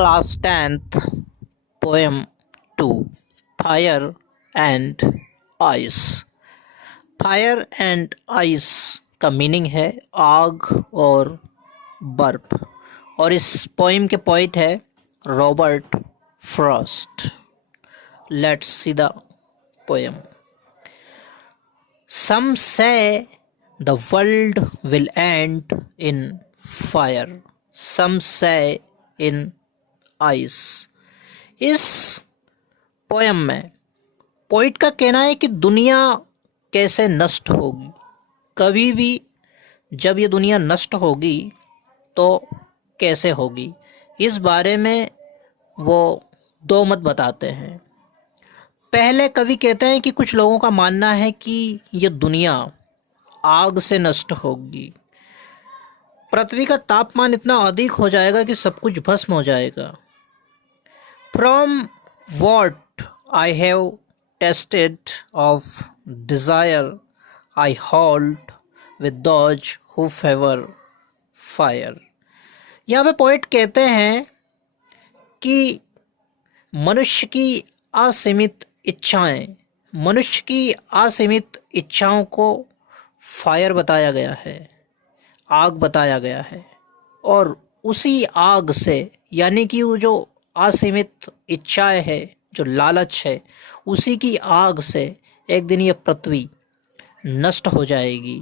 Class 10th Poem 2 Fire and Ice। Fire and ice का meaning है आग और बर्फ, और इस पोइम के पोइट है Robert Frost. Let's see the poem. Some say the world will end in fire, some say in ice. इस पोएम में पोइट का कहना है कि दुनिया कैसे नष्ट होगी, कभी भी जब ये दुनिया नष्ट होगी तो कैसे होगी, इस बारे में वो दो मत बताते हैं। पहले कवि कहते हैं कि कुछ लोगों का मानना है कि ये दुनिया आग से नष्ट होगी, पृथ्वी का तापमान इतना अधिक हो जाएगा कि सब कुछ भस्म हो जाएगा। From what I have tested of desire I hold with those who favor fire। यहाँ पे पोइट कहते हैं कि मनुष्य की असीमित इच्छाएं, मनुष्य की असीमित इच्छाओं को फायर बताया गया है, आग बताया गया है, और उसी आग से, यानी कि वो जो असीमित इच्छाएं है, जो लालच है, उसी की आग से एक दिन ये पृथ्वी नष्ट हो जाएगी।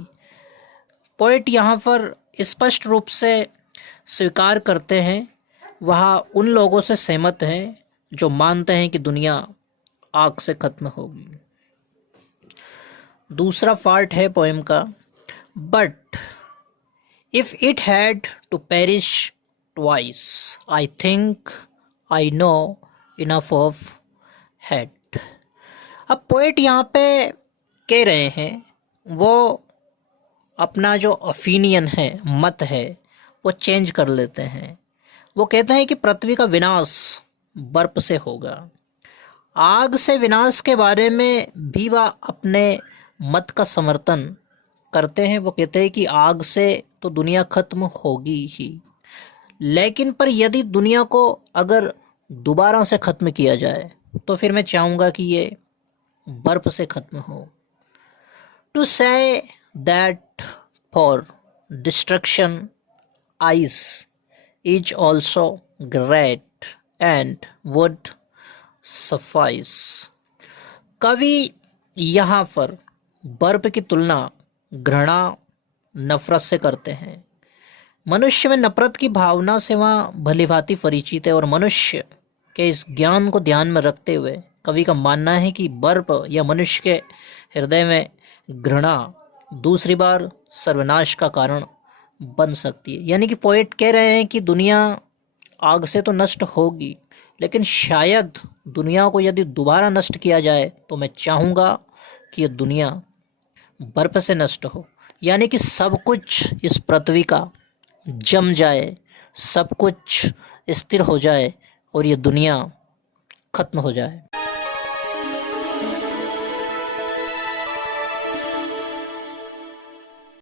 पोएट यहाँ पर स्पष्ट रूप से स्वीकार करते हैं, वह उन लोगों से सहमत हैं जो मानते हैं कि दुनिया आग से खत्म होगी। दूसरा पार्ट है पोएम का, but if it had to perish twice I think I know enough of hate. अब पोएट यहाँ पे कह रहे हैं, वो अपना जो ओपिनियन है, मत है, वो चेंज कर लेते हैं। वो कहते हैं कि पृथ्वी का विनाश बर्फ से होगा। आग से विनाश के बारे में भी वह अपने मत का समर्थन करते हैं। वो कहते हैं कि आग से तो दुनिया खत्म होगी ही, लेकिन पर यदि दुनिया को अगर दोबारा से ख़त्म किया जाए तो फिर मैं चाहूँगा कि ये बर्फ से खत्म हो। To say that for destruction ice is also great and would suffice. कवि यहाँ पर बर्फ की तुलना घृणा, नफरत से करते हैं। मनुष्य में नफरत की भावना से वह भलीभांति परिचित है, और मनुष्य के इस ज्ञान को ध्यान में रखते हुए कवि का मानना है कि बर्फ या मनुष्य के हृदय में घृणा दूसरी बार सर्वनाश का कारण बन सकती है। यानी कि पोएट कह रहे हैं कि दुनिया आग से तो नष्ट होगी, लेकिन शायद दुनिया को यदि दोबारा नष्ट किया जाए तो मैं चाहूँगा कि ये दुनिया बर्फ से नष्ट हो, यानी कि सब कुछ इस पृथ्वी का जम जाए, सब कुछ स्थिर हो जाए और ये दुनिया खत्म हो जाए।